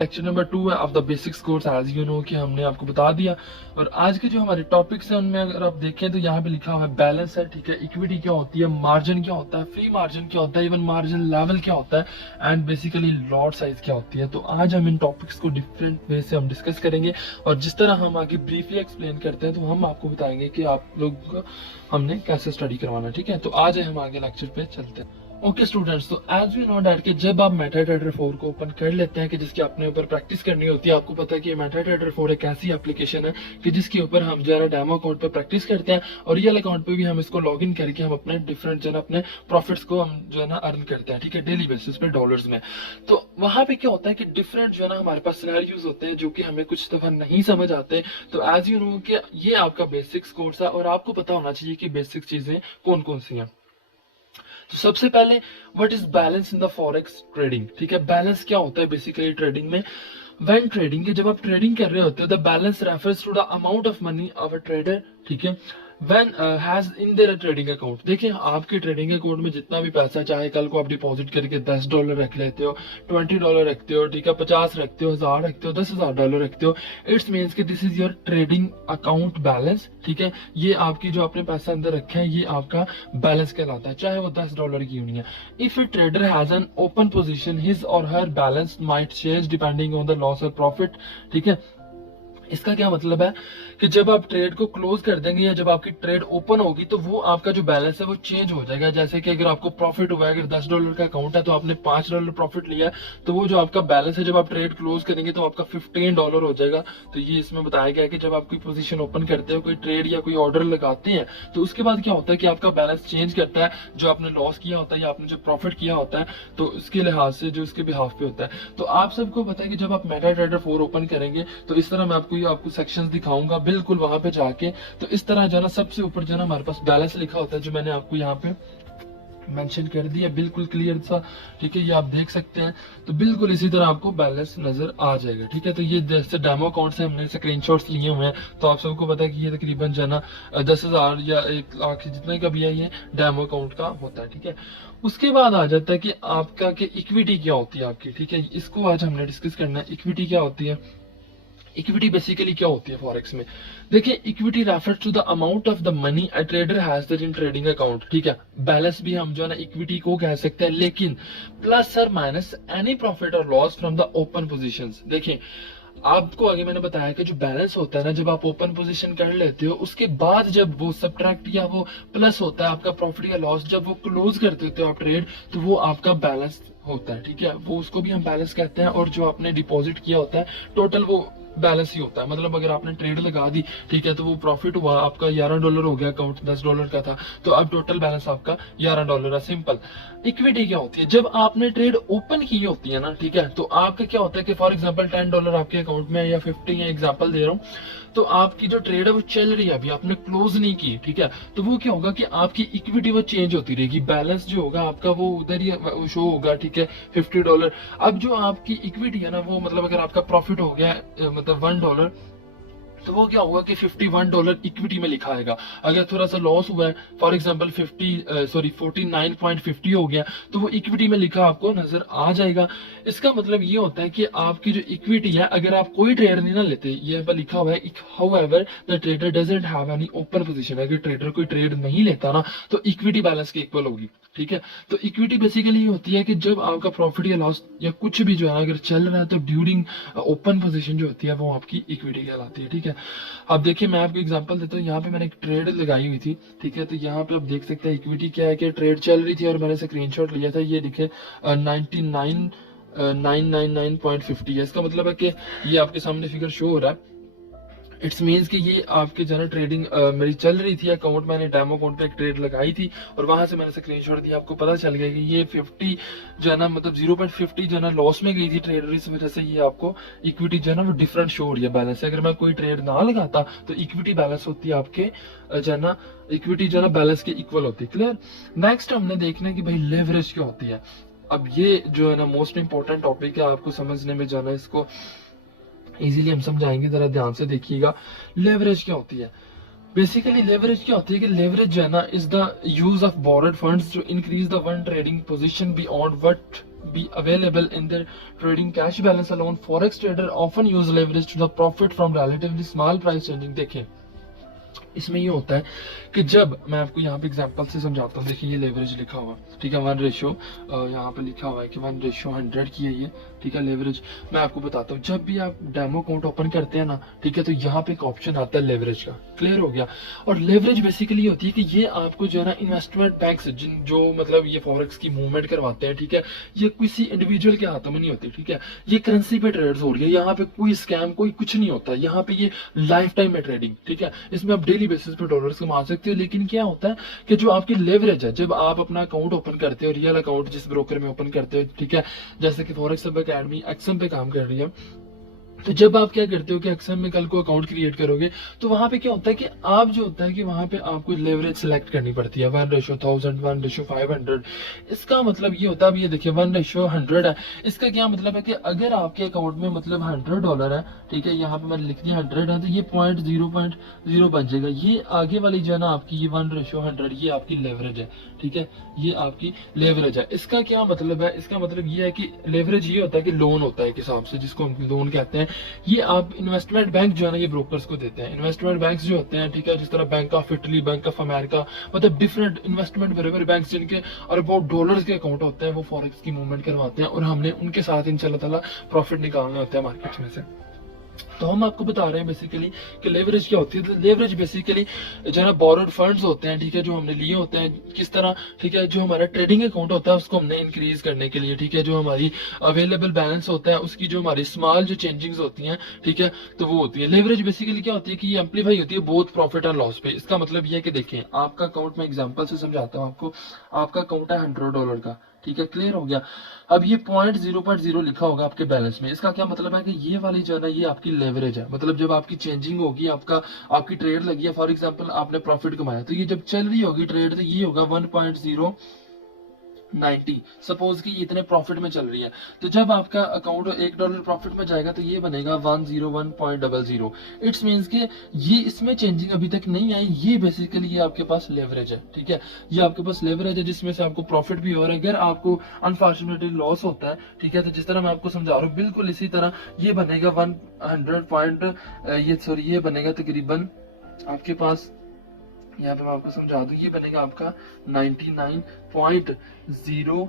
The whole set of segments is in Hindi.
लेक्चर नंबर 2 है of the basics course as you know कि हमने आपको बता दिया। और आज के जो हमारे टॉपिक्स हैं उनमें अगर आप देखें तो यहाँ पे लिखा हुआ है बैलेंस है, ठीक है, इक्विटी क्या होती है, मार्जिन क्या होता है, फ्री मार्जिन क्या होता है, इवन मार्जिन लेवल क्या होता है एंड बेसिकली लॉट साइज क्या होती है। तो आज हम इन टॉपिक्स को डिफरेंट वे से हम डिस्कस करेंगे और जिस तरह हम आगे ब्रीफली एक्सप्लेन करते हैं तो हम आपको बताएंगे कि आप लोग को हमने कैसे स्टडी करवाना, ठीक है। तो आज हम आगे लेक्चर पे चलते हैं। ओके स्टूडेंट्स, तो एज वी नो डैट कि जब आप मेटाट्रेडर 4 को ओपन कर लेते हैं कि जिसकी अपने ऊपर प्रैक्टिस करनी होती है, आपको पता है कि मेटाट्रेडर 4 एक ऐसी एप्लीकेशन है कि जिसके ऊपर हम जो है ना डेमो अकाउंट पे प्रैक्टिस करते हैं और रियल अकाउंट पे भी हम इसको लॉग इन करके हम अपने डिफरेंट जो है ना अपने प्रॉफिट्स को हम जो है ना अर्न करते हैं, ठीक है, डेली बेसिस पे डॉलर्स में। तो वहां पे क्या होता है कि डिफरेंट जो है ना हमारे पास सिनेरियोज होते हैं जो कि हमें कुछ दफा नहीं समझ आते। तो एज यू नो कि ये आपका बेसिक्स कोर्स है और आपको पता होना चाहिए कि बेसिक चीजें कौन कौन सी हैं। तो सबसे पहले what is balance in the forex trading, ठीक है। बैलेंस क्या होता है बेसिकली ट्रेडिंग में। व्हेन ट्रेडिंग के जब आप ट्रेडिंग कर रहे होते हो the balance refers to the amount of money of a trader, ठीक है, when has in their trading account. देखिए आपके ट्रेडिंग अकाउंट में जितना भी पैसा चाहे कल को आप डिपॉजिट करके $10 रख लेते हो, $20 रखते हो, ठीक है, 50 रखते हो, 1000 रखते हो, $10,000 रखते हो, इट्स मीन्स कि this is your trading account balance, ठीक है। ये आपकी जो आपने पैसा अंदर रखा है ये आपका बैलेंस कहलाता है, चाहे वो $10 की यूनिट है। If a trader has an open position his or her balance might change depending on the loss or profit, ठीक है। इसका क्या मतलब है कि जब आप ट्रेड को क्लोज कर देंगे या जब आपकी ट्रेड ओपन होगी तो वो आपका जो बैलेंस है वो चेंज हो जाएगा। जैसे कि अगर आपको प्रॉफिट हुआ है, अगर $10 का अकाउंट है तो आपने $5 प्रॉफिट लिया है, तो वो जो आपका बैलेंस है जब आप ट्रेड क्लोज करेंगे तो आपका $15 हो जाएगा। तो ये इसमें बताया गया है कि जब आप कोई पोजीशन ओपन करते हो, कोई ट्रेड या कोई ऑर्डर लगाते हैं, तो उसके बाद क्या होता है कि आपका बैलेंस चेंज करता है, जो आपने लॉस किया होता है या आपने जो प्रॉफिट किया होता है तो उसके लिहाज से जो उसके बिहाफ पे होता है। तो आप सबको पता है कि जब आप मेटाट्रेडर 4 ओपन करेंगे तो इस तरह मैं आपको सेक्शंस दिखाऊंगा बिल्कुल वहां पे जाके। तो इस तरह जो है ना सबसे ऊपर जो है ना हमारे पास बैलेंस लिखा होता है जो मैंने आपको यहाँ पे मेंशन कर दिया बिल्कुल क्लियर सा, ठीक है, ये आप देख सकते हैं। तो बिल्कुल इसी तरह आपको बैलेंस नजर आ जाएगा, ठीक है। तो ये जैसे डेमो अकाउंट से हमने स्क्रीनशॉट्स लिए हुए हैं, तो आप सबको पता है कि ये तकरीबन जो है ना 10,000 या 1 लाख जितने का भी है ये डेमो अकाउंट का होता है, ठीक है। उसके बाद आ जाता है कि आपका कि इक्विटी क्या होती है आपकी, ठीक है, इसको आज हमने डिस्कस करना है। इक्विटी क्या होती है, इक्विटी बेसिकली क्या होती है फॉरेक्स में। देखिए equity refers to the amount of the money a trader has that in trading account, ठीक है। बैलेंस भी हम जो है ना इक्विटी को कह सकते हैं, लेकिन प्लस और माइनस एनी प्रॉफिट और loss from the open positions. देखिए आपको आगे मैंने बताया कि जो बैलेंस होता है ना जब आप ओपन पोजीशन कर लेते हो उसके बाद जब वो सब्ट्रैक्ट या वो प्लस होता है आपका प्रॉफिट या लॉस, जब वो क्लोज कर देते हो आप ट्रेड तो वो आपका बैलेंस होता है, ठीक है, वो उसको भी हम बैलेंस कहते हैं। और जो आपने डिपॉजिट किया होता है टोटल वो बैलेंस ही होता है। मतलब अगर आपने ट्रेड लगा दी, ठीक है, तो वो प्रॉफिट हुआ आपका $11 हो गया, अकाउंट $10 का था, तो अब टोटल बैलेंस आपका $11 है, सिंपल। इक्विटी क्या होती है, जब आपने ट्रेड ओपन की होती है ना, ठीक है, तो आपका क्या होता है कि फॉर एग्जांपल $10 आपके अकाउंट में या 50 या एग्जांपल दे रहा हूँ, तो आपकी जो ट्रेड है वो चल रही है, अभी आपने क्लोज नहीं की, ठीक है, तो वो क्या होगा कि आपकी इक्विटी वो चेंज होती रहेगी, बैलेंस जो होगा आपका वो उधर ही शो होगा, ठीक है, $50। अब जो आपकी इक्विटी है ना वो मतलब अगर आपका प्रॉफिट हो गया मतलब $1, तो वो क्या होगा कि $51 इक्विटी में लिखा आएगा। अगर थोड़ा सा लॉस हुआ है फॉर एग्जांपल 49.50 हो गया तो वो इक्विटी में लिखा आपको नजर आ जाएगा। इसका मतलब ये होता है कि आपकी जो इक्विटी है अगर आप कोई ट्रेड नहीं ना लेते, ये पर लिखा हुआ है however the trader doesn't have any open position, अगर ट्रेडर कोई ट्रेड नहीं लेता ना तो इक्विटी बैलेंस के इक्वल होगी, ठीक है। तो इक्विटी बेसिकली ये होती है कि जब आपका प्रॉफिट या लॉस या कुछ भी जो है अगर चल रहा है तो ड्यूरिंग ओपन पोजीशन जो होती है वो आपकी इक्विटी कहलाती है, ठीक है। अब देखिए मैं आपको एग्जांपल देता हूँ, यहाँ पे मैंने एक ट्रेड लगाई हुई थी, ठीक है, तो यहाँ पे आप देख सकते हैं इक्विटी क्या है कि ट्रेड चल रही थी और मैंने स्क्रीनशॉट लिया था, ये दिखे 999.50 है। इसका मतलब है कि ये आपके सामने फिगर शो हो रहा है। इट्स मीन्स कि ये आपके जो है ट्रेडिंग मेरी चल रही थी अकाउंट, मैंने डेमो अकाउंट पे एक ट्रेड लगाई थी और वहां से मैंने स्क्रीनशॉट दिया, आपको पता चल गया कि ये 50 जो है ना मतलब 0.50 जो है ना लॉस में गई थी ट्रेड, और इस वजह से ये आपको इक्विटी जो है ना वो डिफरेंट शो हो रही है बैलेंस से। अगर मैं कोई ट्रेड ना लगाता तो इक्विटी बैलेंस होती है आपके जो है ना इक्विटी जो है ना बैलेंस के इक्वल होती है, क्लियर। नेक्स्ट हमने देखना है कि भाई लेवरेज क्या होती है। अब ये जो है ना मोस्ट इंपॉर्टेंट टॉपिक है, आपको समझने में जाना, इसको इजीली हम समझाएंगे, जरा ध्यान से देखिएगा। लेवरेज क्या होती है, बेसिकली लेवरेज क्या होती है कि लेवरेज जो है ना is the use of borrowed funds to increase the one trading position beyond what be available in their trading cash balance alone. Forex trader often use leverage to the profit from relatively small price changing. देखें इसमें ये होता है कि जब मैं आपको यहाँ पे एग्जांपल से समझाता हूँ, देखिए ये लेवरेज लिखा हुआ है, ठीक है, 1 रेशो यहाँ पे लिखा हुआ है कि 1:100 की है ये, ठीक है, लेवरेज। मैं आपको बताता हूँ, जब भी आप डेमो अकाउंट ओपन करते हैं ना, ठीक है, तो यहाँ पे एक ऑप्शन आता है लेवरेज का, क्लियर हो गया। और लेवरेज बेसिकली होती है कि ये आपको जो है ना इन्वेस्टमेंट बैंक से जो मतलब ये फॉरेक्स की मूवमेंट करवाते हैं, ठीक है, ये किसी इंडिविजुअल के हाथों में नहीं होती, ठीक है, ये करेंसी पे ट्रेड्स हो रही है, यहाँ पे कोई स्कैम कोई कुछ नहीं होता, यहाँ पे ये लाइफ टाइम है ट्रेडिंग, ठीक है, इसमें आप डेली बेसिस पे डॉलर्स कमा सकते हो। लेकिन क्या होता है कि जो आपकी लेवरेज है, जब आप अपना अकाउंट ओपन करते हो, रियल अकाउंट जिस ब्रोकर में ओपन करते हो, ठीक है, जैसे कि फॉरेक्स हब एकेडमी एक्सएम पे काम कर रही है, तो जब आप क्या करते हो कि एक्सएम में कल को अकाउंट क्रिएट करोगे, तो वहां पे क्या होता है कि आप जो होता है कि वहां पे आपको लेवरेज सिलेक्ट करनी पड़ती है, 1:1000, 1:500। इसका मतलब ये होता है, अब ये देखिए 1:100 है, इसका क्या मतलब है कि अगर आपके अकाउंट में मतलब $100 है, ठीक है, यहाँ पे मैंने लिख दिया 100 है, तो ये 0.0 बन जाएगा। ये आगे वाली जो है ना आपकी ये 1:100 ये आपकी लेवरेज है, ठीक है, ये आपकी लेवरेज है। इसका क्या मतलब है, इसका मतलब ये है कि लेवरेज ये होता है कि लोन होता है एक हिसाब से, जिसको हम लोन कहते हैं, ये आप इन्वेस्टमेंट बैंक जो है ना ये ब्रोकर्स को देते हैं। इन्वेस्टमेंट बैंक्स जो होते हैं, ठीक है, जिस तरह bank of Italy, bank of America, मतलब डिफरेंट इन्वेस्टमेंट बड़े बड़े बैंक जिनके और बहुत डॉलर्स के अकाउंट होते हैं, वो फॉरेक्स की मूवमेंट करवाते हैं और हमने उनके साथ इंशाल्लाह ताला प्रॉफिट निकालने होते हैं मार्केट में से। तो हम आपको बता रहे हैं बेसिकली कि लेवरेज क्या होती है। लेवरेज बेसिकली जो है ना बोरोड फंड्स होते हैं, ठीक है, जो हमने लिए होते हैं, किस तरह, ठीक है, जो हमारा ट्रेडिंग अकाउंट होता है उसको हमने इंक्रीज करने के लिए, ठीक है, जो हमारी अवेलेबल बैलेंस होता है उसकी जो हमारी स्मॉल जो चेंजिंग्स होती हैं, ठीक है, तो वो होती है। लेवरेज बेसिकली क्या होती है कि ये एम्पलीफाई होती है बोथ प्रॉफिट और लॉस पे। इसका मतलब ये है कि देखिए आपका अकाउंट, में एग्जाम्पल से समझाता हूँ आपको, आपका अकाउंट है $100 का, ठीक है, क्लियर हो गया। अब ये 0.0 लिखा होगा आपके बैलेंस में, इसका क्या मतलब है कि ये वाली जो है ना ये आपकी लेवरेज है। मतलब जब आपकी चेंजिंग होगी, आपकी ट्रेड लगी है, फॉर एग्जांपल आपने प्रॉफिट कमाया, तो ये जब चल रही होगी ट्रेड, तो ये होगा 1.090, सपोज कि ये इतने प्रॉफिट में चल रही है, तो जब आपका अकाउंट $1 प्रॉफिट में जाएगा तो ये बनेगा 101.00। इट्स मींस कि ये इसमें चेंजिंग अभी तक नहीं आई, ये बेसिकली ये आपके पास लेवरेज है, ठीक है, ये आपके पास लेवरेज है जिसमें से आपको प्रॉफिट भी हो रहा है। अगर आपको अनफॉर्चुनेटली लॉस होता है, ठीक है, तो जिस तरह मैं आपको समझा रहा हूँ बिल्कुल इसी तरह ये बनेगा 100 पॉइंट, ये बनेगा तकरीबन आपके पास, यहाँ पे मैं आपको समझा दूं, ये बनेगा आपका 99.0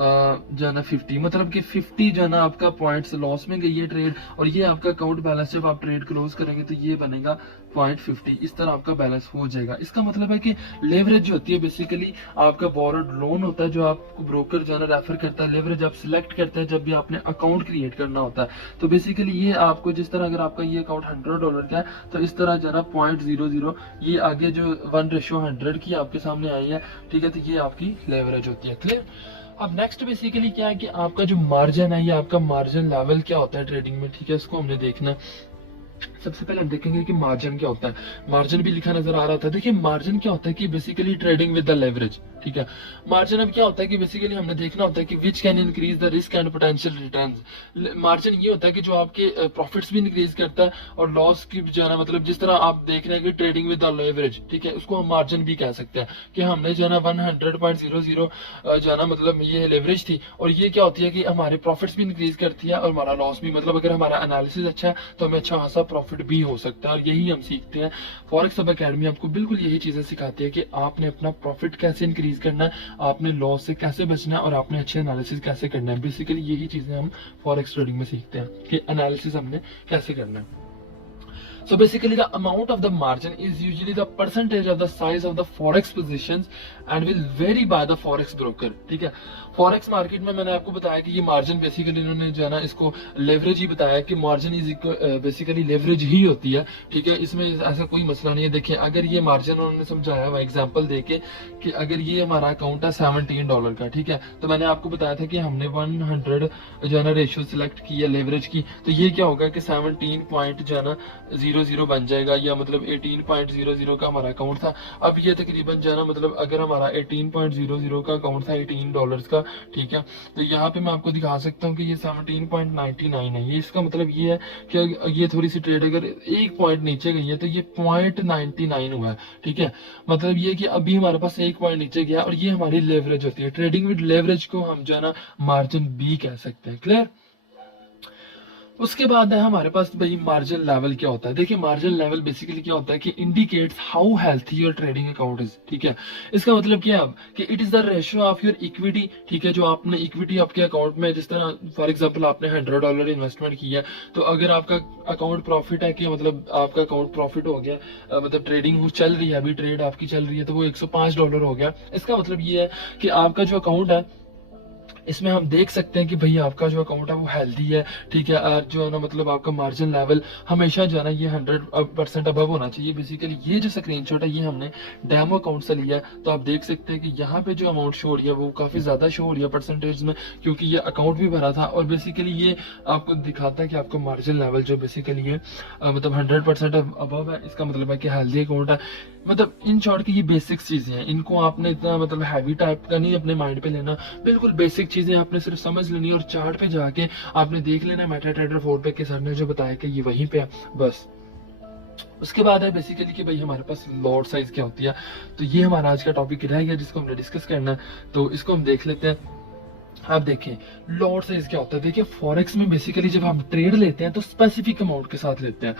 जो है ना 50, मतलब कि 50 जो है ना आपका पॉइंट्स लॉस में गई है ट्रेड, और ये आपका अकाउंट बैलेंस जब आप ट्रेड क्लोज करेंगे तो ये बनेगा 0.50, इस तरह आपका बैलेंस हो जाएगा। इसका मतलब है कि लेवरेज जो होती है बेसिकली आपका बोरोड लोन होता है जो आपको ब्रोकर जो है ना रेफर करता है। लेवरेज आप सिलेक्ट करते हैं जब भी आपने अकाउंट क्रिएट करना होता है, तो बेसिकली ये आपको जिस तरह अगर आपका ये अकाउंट $100 का है, तो इस तरह जो है ना 0.00 ये आगे जो 1:100 की आपके सामने आई है, ठीक है, तो ये आपकी लेवरेज होती है, क्लियर। अब नेक्स्ट बेसिकली क्या है कि आपका जो मार्जिन है, ये आपका मार्जिन लेवल क्या होता है ट्रेडिंग में, ठीक है, इसको हमने देखना। सबसे पहले हम देखेंगे कि मार्जिन क्या होता है। मार्जिन भी लिखा नजर आ रहा था। देखिए मार्जिन क्या होता है कि basically trading with the leverage, ठीक है। मार्जिन अब क्या होता है कि बेसिकली हमने देखना होता है कि which can increase the risk and potential returns. Margin ये होता है कि जो आपके प्रॉफिट्स भी इंक्रीज करता है और लॉस की जो है ना, मतलब जिस तरह आप देख रहे हैं कि ट्रेडिंग विद द लेवरेज, ठीक है, उसको हम मार्जिन भी कह सकते हैं कि हमने जो है ना 100.00 जो है ना मतलब ये लेवरेज थी, और ये क्या होती है कि हमारे प्रॉफिट्स भी इंक्रीज करती है और हमारा लॉस भी, मतलब अगर हमारा एनालिसिस अच्छा है तो हमें अच्छा खासा प्रॉफिट भी हो सकता है। और यही हम सीखते हैं फॉरेक्स हब एकेडमी, आपको बिल्कुल यही चीजें सिखाती है कि आपने अपना प्रॉफिट कैसे इंक्रीज करना है, आपने लॉस से कैसे बचना है और आपने अच्छे एनालिसिस कैसे करना है। बेसिकली यही चीजें हम फॉरेक्स ट्रेडिंग में सीखते हैं कि एनालिसिस हमने कैसे करना है। So basically the amount of the margin is usually the percentage of the size of the forex positions and will vary by the forex broker, ठीक है। फॉरेक्स मार्केट में मैंने आपको बताया कि ये मार्जिन बेसिकली इन्होंने जो है ना इसको लेवरेज ही बताया कि मार्जिन इज बेसिकली लेवरेज ही होती है, ठीक है, इसमें ऐसा कोई मसला नहीं है। देखिए अगर ये मार्जिन उन्होंने समझाया हुआ एग्जांपल देके कि अगर ये हमारा अकाउंट है $17 का, ठीक है, तो मैंने आपको बताया था कि हमने 100 जो है ना रेशियो सिलेक्ट की है लेवरेज की, तो ये क्या होगा कि 17 पॉइंट जो है ना 18.00 बन जाएगा, या मतलब 18.00 का हमारा अकाउंट था। अब ये तकरीबन जो है ना, मतलब अगर हमारा 18.00 का अकाउंट था $18 का, ठीक है, तो यहाँ पे मैं आपको दिखा सकता हूँ कि ये 17.99 है। ये इसका मतलब ये है कि ये थोड़ी सी ट्रेड अगर एक पॉइंट नीचे गई है तो ये 0.99 हुआ है, ठीक है। मतलब ये कि अभी हमारे पास एक पॉइंट नीचे गया, और ये हमारी लेवरेज होती है। ट्रेडिंग विद लेवरेज को हम जो है ना मार्जिन बी कह सकते हैं। क्लियर? उसके बाद है हमारे पास भाई मार्जिन लेवल क्या होता है। देखिए मार्जिन लेवल बेसिकली क्या होता है कि indicates how healthy your trading account is, ठीक है। इसका मतलब क्या है अब कि it is the ratio of your equity, ठीक है, जो आपने इक्विटी आपके अकाउंट में, जिस तरह फॉर एग्जांपल आपने $100 इन्वेस्टमेंट किया, तो अगर आपका अकाउंट प्रॉफिट है कि मतलब आपका अकाउंट प्रॉफिट हो गया, मतलब ट्रेडिंग चल रही है, अभी ट्रेड आपकी चल रही है, तो वो $105 हो गया। इसका मतलब ये है कि आपका जो अकाउंट है इसमें हम देख सकते हैं कि भाई आपका जो अकाउंट है वो हेल्दी है, ठीक है। और जो है ना मतलब आपका मार्जिन लेवल हमेशा जो है ना ये 100% अबव होना चाहिए। बेसिकली ये जो स्क्रीनशॉट है ये हमने डेमो अकाउंट से लिया है, तो आप देख सकते हैं कि यहाँ पे जो अमाउंट शो हो रही है वो काफी ज्यादा शो हो रही है परसेंटेज में, क्योंकि ये अकाउंट भी भरा था। और बेसिकली ये आपको दिखाता है कि आपका मार्जिन लेवल जो बेसिकली है मतलब 100% अबव है। इसका मतलब है कि हेल्दी अकाउंट है। मतलब इन शॉर्ट की ये बेसिक्स चीजें हैं, इनको आपने इतना मतलब हैवी टाइप का नहीं अपने माइंड पे लेना, बिल्कुल बेसिक चीजें आपने सिर्फ समझ लेनी है, और चार्ट पे जाके आपने देख लेना मेटा ट्रेडर 4 पे कि सर ने जो बताया कि ये वहीं पे है, बस। उसके बाद है बेसिकली कि भाई हमारे पास लॉट साइज क्या होती है। तो ये हमारा आज का टॉपिक रह गया जिसको हमने डिस्कस करना है, तो इसको हम देख लेते हैं। आप देखें लॉट साइज क्या होता है। देखिए फॉरेक्स में बेसिकली जब हम ट्रेड लेते हैं तो स्पेसिफिक अमाउंट के साथ लेते हैं,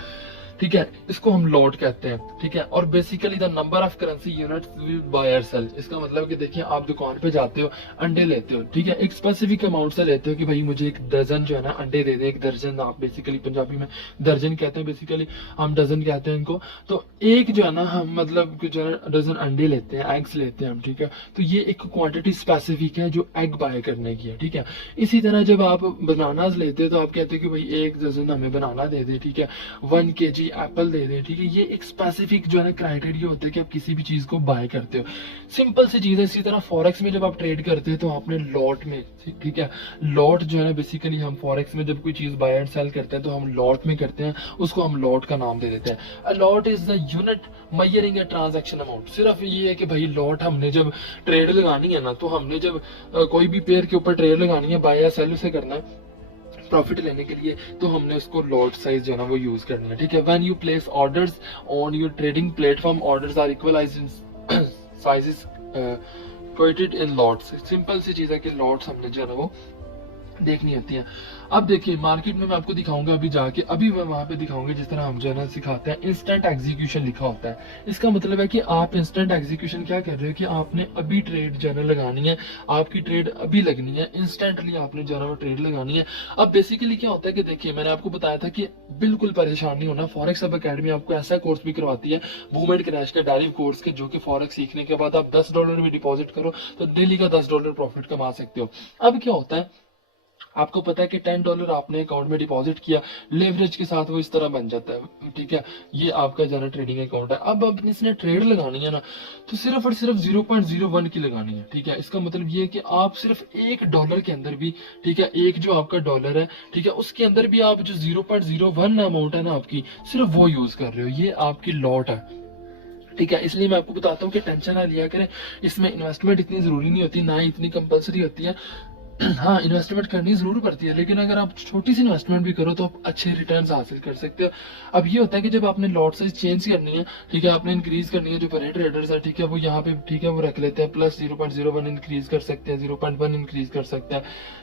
ठीक है, इसको हम लॉट कहते हैं, ठीक है। और basically the number of currency units will buy और सेल। इसका मतलब कि देखिए आप दुकान पे जाते हो, अंडे लेते हो, ठीक है, एक स्पेसिफिक अमाउंट से लेते हो कि भाई मुझे एक दर्जन जो है ना अंडे दे दे, एक दर्जन, आप बेसिकली पंजाबी में दर्जन कहते हैं, बेसिकली हम डजन कहते हैं इनको। तो एक जो है ना हम मतलब जो है डजन अंडे लेते हैं, एग्स लेते हैं हम, ठीक है। तो ये एक क्वांटिटी स्पेसिफिक है जो एग बाय करने की है, ठीक है। इसी तरह जब आप बनानास लेते हो तो आप कहते हो कि भाई एक डजन हमें बनाना दे दे, ठीक है, 1 kg एप्पल दे दे, ठीक है। ये एक स्पेसिफिक जो है ना क्राइटेरिया होता है कि आप किसी भी चीज को बाय करते हो। सिंपल सी चीज है। इसी तरह फॉरेक्स में जब आप ट्रेड करते हो तो आपने लॉट में, ठीक है, लॉट जो है ना बेसिकली हम फॉरेक्स में जब कोई चीज बाय एंड सेल करते हैं तो हम लॉट में करते हैं, उसको हम लॉट का नाम दे देते हैं। A lot is the unit measuring a transaction amount. सिर्फ ये है कि भाई लॉट हमने जब ट्रेड लगानी है ना, तो हमने जब कोई भी पेयर के ऊपर ट्रेड लगानी है, बाय या सेल उसे करना है प्रॉफिट लेने के लिए, तो हमने उसको लॉट साइज जो है ना वो यूज करना है, ठीक है। When you place orders on your trading platform, orders are equalized in sizes quoted in lots. Simple सी चीज है कि लॉट्स हमने जो है ना वो देखनी होती है। अब देखिए मार्केट में मैं आपको दिखाऊंगा अभी जाके, अभी मैं वहां पे दिखाऊंगा जिस तरह हम जो है ना सिखाते हैं इंस्टेंट एग्जीक्यूशन लिखा होता है। इसका मतलब है कि आप इंस्टेंट एग्जीक्यूशन क्या कर रहे हो कि आपने अभी ट्रेड जो है ना लगानी है, आपकी ट्रेड अभी लगनी है, इंस्टेंटली आपने जो है ना वो ट्रेड लगानी है। अब बेसिकली क्या होता है कि देखिए मैंने आपको बताया था कि बिल्कुल परेशान नहीं होना। फॉरेक्स अब अकेडमी आपको ऐसा कोर्स भी करवाती है, मूवमेंट क्रैश का डायरेक्ट कोर्स के, जो कि फॉरेक्स सीखने के बाद आप $10 भी डिपॉजिट करो तो डेली का $10 प्रॉफिट कमा सकते हो। अब क्या होता है, आपको पता है कि $10 आपने अकाउंट में डिपॉजिट किया, लेवरेज के साथ वो इस तरह बन जाता है, ठीक है। ये आपका जो है ट्रेडिंग अकाउंट है। अब इसने ट्रेड लगानी है ना, तो सिर्फ और सिर्फ 0.01 की लगानी है, ठीक है। इसका मतलब ये है कि आप सिर्फ $1 के अंदर भी, ठीक है, एक जो आपका डॉलर है, ठीक है, उसके अंदर भी आप जो 0.01 अमाउंट है ना आपकी, सिर्फ वो यूज कर रहे हो, ये आपकी लॉट है, ठीक है। इसलिए मैं आपको बताता हूँ कि टेंशन ना लिया करें, इसमें इन्वेस्टमेंट इतनी जरूरी नहीं होती, ना ही इतनी कंपलसरी होती है। हाँ इन्वेस्टमेंट करनी जरूर पड़ती है, लेकिन अगर आप छोटी सी इन्वेस्टमेंट भी करो तो आप अच्छे रिटर्न्स हासिल कर सकते हो। अब ये होता है कि जब आपने लॉट साइज चेंज करनी है, ठीक है, आपने इंक्रीज करनी है, जो बड़े ट्रेडर्स है, ठीक है, वो यहाँ पे, ठीक है, वो रख लेते हैं प्लस 0.01 इंक्रीज कर सकते हैं, 0.1 इंक्रीज कर सकते हैं।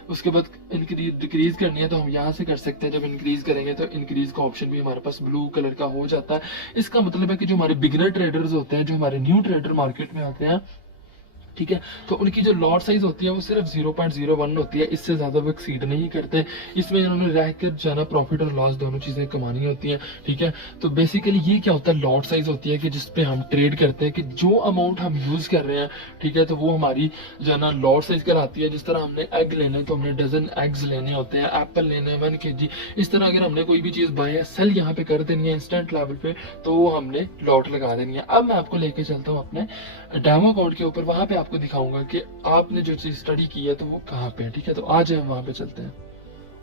उसके बाद इंक्रीज डिक्रीज करनी है तो हम यहाँ से कर सकते हैं। जब इंक्रीज करेंगे तो इंक्रीज का ऑप्शन भी हमारे पास ब्लू कलर का हो जाता है। इसका मतलब है कि जो हमारे बिगिनर ट्रेडर्स होते हैं, जो हमारे न्यू ट्रेडर मार्केट में आते हैं, ठीक है, तो उनकी जो लॉट साइज होती है वो सिर्फ 0.01 होती है, इससे ज्यादा वो एक्सीड नहीं करते। इसमें उन्होंने रह कर जाना प्रॉफिट और लॉस दोनों चीजें कमानी होती हैं, ठीक है। तो बेसिकली ये क्या होता है, लॉट साइज होती है कि जिसपे हम ट्रेड करते हैं कि जो अमाउंट हम यूज कर रहे हैं, ठीक है, तो वो हमारी जो है ना लॉट साइज कहलाती है। जिस तरह हमने एग लेना है तो हमने डजन एग्स लेने होते हैं, एप्पल लेने हैं 1 kg। इस तरह अगर हमने कोई भी चीज बाय या सेल यहाँ पे कर देनी है इंस्टेंट लेवल पे, तो वो हमने लॉट लगा देनी है। अब मैं आपको लेके चलता हूँ अपने डेमो अकाउंट के ऊपर, वहां पे आपको दिखाऊंगा कि आपने जो चीज स्टडी की है तो वो कहाँ पे है, ठीक है। तो आज हम वहां पे चलते हैं।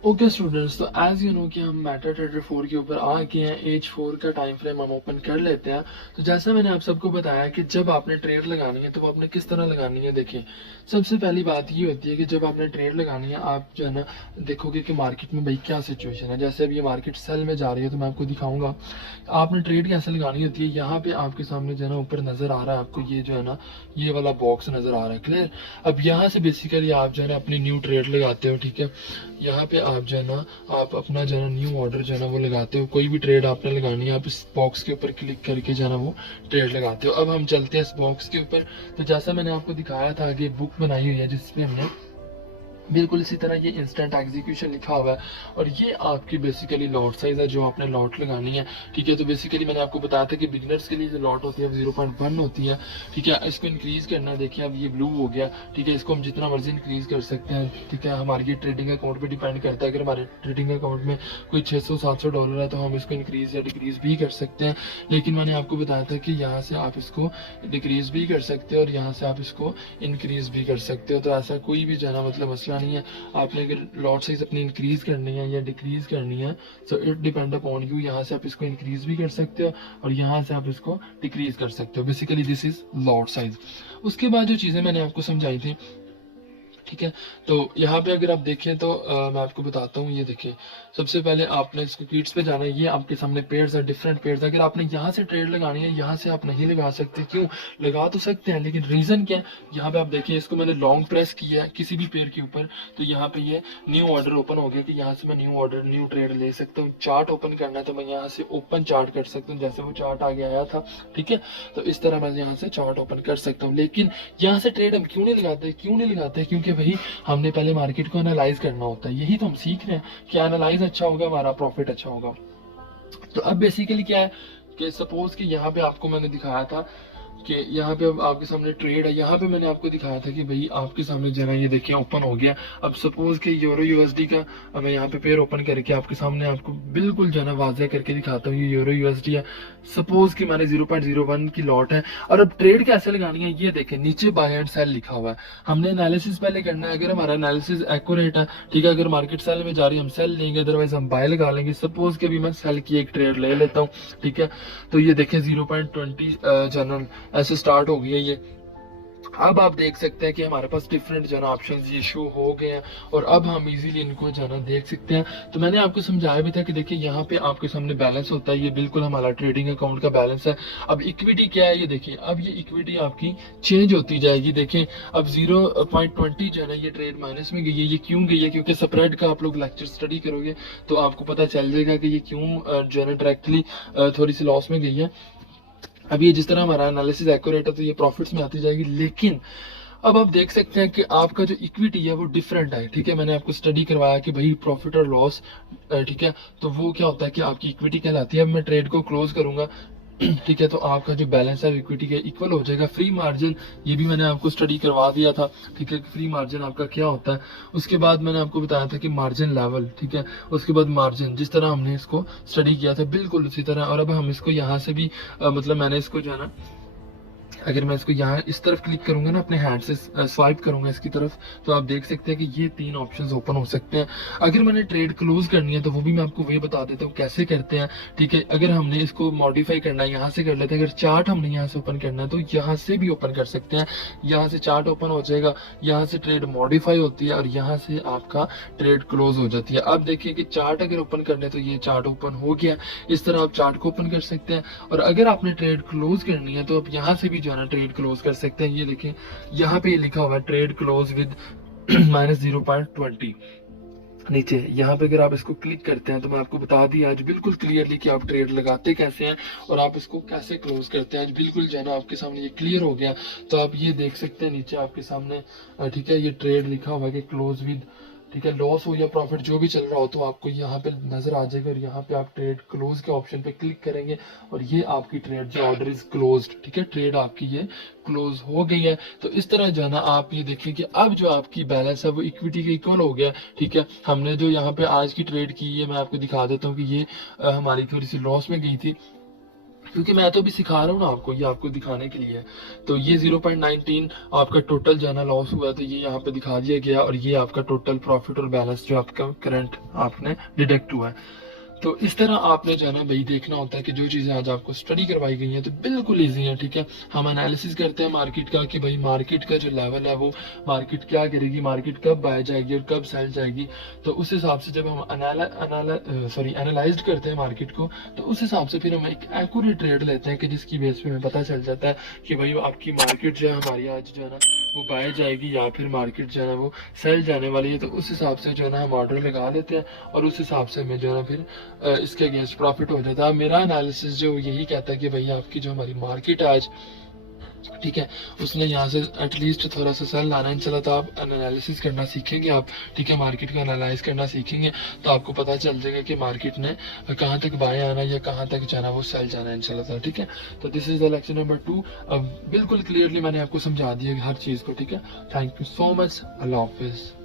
ओके स्टूडेंट्स, तो एज यू नो कि हम मेटाट्रेडर 4 के ऊपर आ गए हैं। एज 4 का टाइम फ्रेम हम ओपन कर लेते हैं। तो जैसा मैंने आप सबको बताया कि जब आपने ट्रेड लगानी है तो वो आपने किस तरह लगानी है। देखिए, सबसे पहली बात ये होती है कि जब आपने ट्रेड लगानी है, आप जो है ना देखोगे कि मार्केट में भाई क्या सिचुएशन है। जैसे अब ये मार्केट सेल में जा रही है तो मैं आपको दिखाऊंगा आपने ट्रेड कैसे लगानी होती है। यहाँ पे आपके सामने जो है ना ऊपर नजर आ रहा है आपको, ये जो है ना ये वाला बॉक्स नजर आ रहा है, क्लियर। अब यहाँ से बेसिकली आप जो है ना अपनी न्यू ट्रेड लगाते हो, ठीक है। यहाँ पे आप जो है ना आप अपना जो है ना न्यू ऑर्डर जो है ना वो लगाते हो। कोई भी ट्रेड आपने लगानी है, आप इस बॉक्स के ऊपर क्लिक करके जो है ना वो ट्रेड लगाते हो। अब हम चलते हैं इस बॉक्स के ऊपर। तो जैसा मैंने आपको दिखाया था कि बुक बनाई हुई है जिसपे हमने बिल्कुल इसी तरह ये इंस्टेंट एग्जीक्यूशन लिखा हुआ है, और ये आपकी बेसिकली लॉट साइज है जो आपने लॉट लगानी है, ठीक है। तो बेसिकली मैंने आपको बताया था कि बिगनर्स के लिए जो लॉट होती है वो 0.1 होती है, ठीक है। इसको इंक्रीज करना है, देखिए अब ये ब्लू हो गया, ठीक है। इसको हम जितना मर्जी इंक्रीज कर सकते हैं, ठीक है। हमारे ये ट्रेडिंग अकाउंट पे डिपेंड करता है। अगर हमारे ट्रेडिंग अकाउंट में कोई 600-700 डॉलर है तो हम इसको इंक्रीज या डिक्रीज भी कर सकते हैं। लेकिन मैंने आपको बताया था कि यहाँ से आप इसको डिक्रीज भी कर सकते हो और यहाँ से आप इसको इंक्रीज भी कर सकते हो। तो ऐसा कोई भी जाना मतलब मसला नहीं है। आपने अगर लॉट साइज अपनी इंक्रीज करनी है या डिक्रीज करनी है, so it depend upon you. यहाँ से आप इसको इंक्रीज भी कर सकते हो और यहाँ से आप इसको डिक्रीज कर सकते हो। Basically this is lot size. उसके बाद जो चीजें मैंने आपको समझाई थी, ठीक है। तो यहाँ पे अगर आप देखें तो मैं आपको बताता हूँ। ये देखिए, सबसे पहले आपने इसको कीट्स पे जाना है। ये आपके सामने पेयर्स है, डिफरेंट पेयर्स। अगर आपने यहाँ से ट्रेड लगानी है, यहाँ से आप नहीं लगा सकते। क्यों? लगा तो सकते हैं लेकिन रीजन क्या है। यहाँ पे आप देखिए, इसको मैंने लॉन्ग प्रेस किया है किसी भी पेयर के ऊपर, तो यहाँ पे ये न्यू ऑर्डर ओपन हो गया कि यहाँ से मैं न्यू ऑर्डर न्यू ट्रेड ले सकता हूँ। चार्ट ओपन करना है तो मैं यहाँ से ओपन चार्ट कर सकता हूँ, जैसे वो चार्ट आगे आया था, ठीक है। तो इस तरह मैं यहाँ से चार्ट ओपन कर सकता हूँ। लेकिन यहाँ से ट्रेड हम क्यों नहीं लगाते? क्यों नहीं लगाते? क्योंकि भाई हमने पहले मार्केट को एनालाइज करना होता है। यही तो हम सीख रहे हैं कि एनालाइज अच्छा होगा, हमारा प्रॉफिट अच्छा होगा। तो अब बेसिकली क्या है कि सपोज कि यहाँ पे आपको मैंने दिखाया था कि यहाँ पे अब आपके सामने ट्रेड है। यहाँ पे मैंने आपको दिखाया था कि भाई आपके सामने जो है ना ये देखिए ओपन हो गया। अब सपोज कि यूरो यूएसडी का अब मैं यहाँ पे पेयर ओपन करके आपके सामने आपको बिल्कुल जो है ना वाज़ेह करके दिखाता हूँ। ये यूरो यूएसडी है। सपोज कि मैंने 0.01 की लॉट है। और अब ट्रेड कैसे लगानी है ये देखें, नीचे बाय एंड सेल लिखा हुआ है। हमने एनालिसिस पहले करना है। अगर हमारा एनालिसिस एक्यूरेट है, ठीक है, अगर मार्केट सेल में जा रही है हम सेल लेंगे, अदरवाइज हम बाय लगा लेंगे। सपोज कि अभी मैं सेल की एक ट्रेड ले लेता हूँ, ठीक है। तो ये देखें 0.20 जनरल ऐसे स्टार्ट हो गई है ये। अब आप देख सकते हैं कि हमारे पास डिफरेंट जो है ना ऑप्शन ये शो हो गए हैं और अब हम इजीली इनको जो है ना देख सकते हैं। तो मैंने आपको समझाया भी था कि देखिए यहाँ पे आपके सामने बैलेंस होता है। ये बिल्कुल हमारा ट्रेडिंग अकाउंट का बैलेंस है। अब इक्विटी क्या है ये देखिए, अब ये इक्विटी आपकी चेंज होती जाएगी। देखें अब 0.20 जो है ना ये ट्रेड माइनस में गई है। ये क्यों गई है? क्योंकि स्प्रेड का आप लोग लेक्चर स्टडी करोगे तो आपको पता चल जाएगा कि ये क्यों जो है ना डायरेक्टली थोड़ी सी लॉस में गई है। अब ये जिस तरह हमारा एनालिसिस एक्यूरेट है तो ये प्रॉफिट्स में आती जाएगी। लेकिन अब आप देख सकते हैं कि आपका जो इक्विटी है वो डिफरेंट है, ठीक है। मैंने आपको स्टडी करवाया कि भाई प्रॉफिट और लॉस, ठीक है, तो वो क्या होता है कि आपकी इक्विटी कहलाती है। अब मैं ट्रेड को क्लोज करूंगा, ठीक है, तो आपका जो बैलेंस है इक्विटी के इक्वल हो जाएगा। फ्री मार्जिन ये भी मैंने आपको स्टडी करवा दिया था, ठीक है, फ्री मार्जिन आपका क्या होता है। उसके बाद मैंने आपको बताया था कि मार्जिन लेवल, ठीक है, उसके बाद मार्जिन, जिस तरह हमने इसको स्टडी किया था बिल्कुल उसी तरह। और अब हम इसको यहाँ से भी मतलब मैंने इसको जो है ना, अगर मैं इसको यहाँ इस तरफ क्लिक करूंगा ना, अपने हैंड से स्वाइप करूंगा इसकी तरफ, तो आप देख सकते हैं कि ये 3 ऑप्शंस ओपन हो सकते हैं। अगर मैंने ट्रेड क्लोज करनी है तो वो भी मैं आपको वही बता देता हूँ कैसे करते हैं, ठीक है। अगर हमने इसको मॉडिफाई करना है यहाँ से कर लेते हैं। अगर चार्ट हमने यहाँ से ओपन करना है तो यहाँ से भी ओपन कर सकते हैं। यहाँ से चार्ट ओपन हो जाएगा, यहाँ से ट्रेड मॉडिफाई होती है और यहाँ से आपका ट्रेड क्लोज हो जाती है। अब देखिए कि चार्ट अगर ओपन करने तो ये चार्ट ओपन हो गया। इस तरह आप चार्ट को ओपन कर सकते हैं। और अगर आपने ट्रेड क्लोज करनी है तो आप यहाँ से भी जो है ना ट्रेड क्लोज कर सकते हैं। ये देखें यहाँ पे लिखा हुआ है ट्रेड क्लोज विद -0.20 नीचे। यहाँ पे अगर आप इसको क्लिक करते हैं तो मैं आपको बता दिया आज बिल्कुल क्लियरली कि आप ट्रेड लगाते कैसे हैं और आप इसको कैसे क्लोज करते हैं। आज बिल्कुल जो है ना आपके सामने ये क्लियर हो गया। तो आप ये देख सकते हैं नीचे आपके सामने, ठीक है, ये ट्रेड लिखा हुआ है कि क्लोज विद, ठीक है, लॉस हो या प्रॉफिट जो भी चल रहा हो तो आपको यहाँ पे नजर आ जाएगा। और यहाँ पे आप ट्रेड क्लोज के ऑप्शन पे क्लिक करेंगे और ये आपकी ट्रेड जो ऑर्डर इज क्लोज्ड, ठीक है, ट्रेड आपकी ये क्लोज हो गई है। तो इस तरह जो है ना आप ये देखिए कि अब जो आपकी बैलेंस है वो इक्विटी के इक्वल हो गया, ठीक है। हमने जो यहाँ पे आज की ट्रेड की है मैं आपको दिखा देता हूँ कि ये हमारी थोड़ी सी लॉस में गई थी, क्योंकि मैं तो अभी सिखा रहा हूँ ना आपको, ये आपको दिखाने के लिए है। तो ये 0.19 आपका टोटल जो है ना लॉस हुआ है, तो ये यहाँ पे दिखा दिया गया, और ये आपका टोटल प्रॉफिट और बैलेंस जो आपका करंट आपने डिडक्ट हुआ है। तो इस तरह आपने जो है ना भाई देखना होता है कि जो चीज़ें आज आपको स्टडी करवाई गई हैं तो बिल्कुल ईजी है, ठीक है। हम एनालिसिस करते हैं मार्केट का कि भाई मार्केट का जो लेवल है वो मार्केट क्या करेगी, मार्केट कब बाय जाएगी और कब सेल जाएगी। तो उस हिसाब से जब हम एनालाइज करते हैं मार्केट को, तो उस हिसाब से फिर हम एक एक्यूरेट ट्रेड लेते हैं कि जिसकी बेस पे हमें पता चल जाता है कि भाई आपकी मार्केट जो है हमारी आज जो है ना वो बाय जाएगी या फिर मार्केट जो है ना वो सेल जाने वाली है। तो उस हिसाब से जो है ना हम ऑर्डर लगा लेते हैं, और उस हिसाब से हमें जो है ना फिर इसके अगेंस्ट प्रॉफिट हो जाता है। मेरा एनालिसिस जो यही कहता है कि भाई आपकी जो हमारी मार्केट है आज, ठीक है, उसने यहाँ से एटलीस्ट थोड़ा सा सेल लाना है इंशाल्लाह। तो आप एनालिसिस करना सीखेंगे आप, ठीक है, मार्केट को एनालाइज करना सीखेंगे, तो आपको पता चल जाएगा कि मार्केट ने कहाँ तक बाय आना है या कहाँ तक जाना वो सेल जाना है इंशाल्लाह, ठीक है। तो this is the lecture number 2। अब बिल्कुल क्लियरली मैंने आपको समझा दिया हर चीज़ को, ठीक है। थैंक यू सो मच, अल्लाह हाफिज़।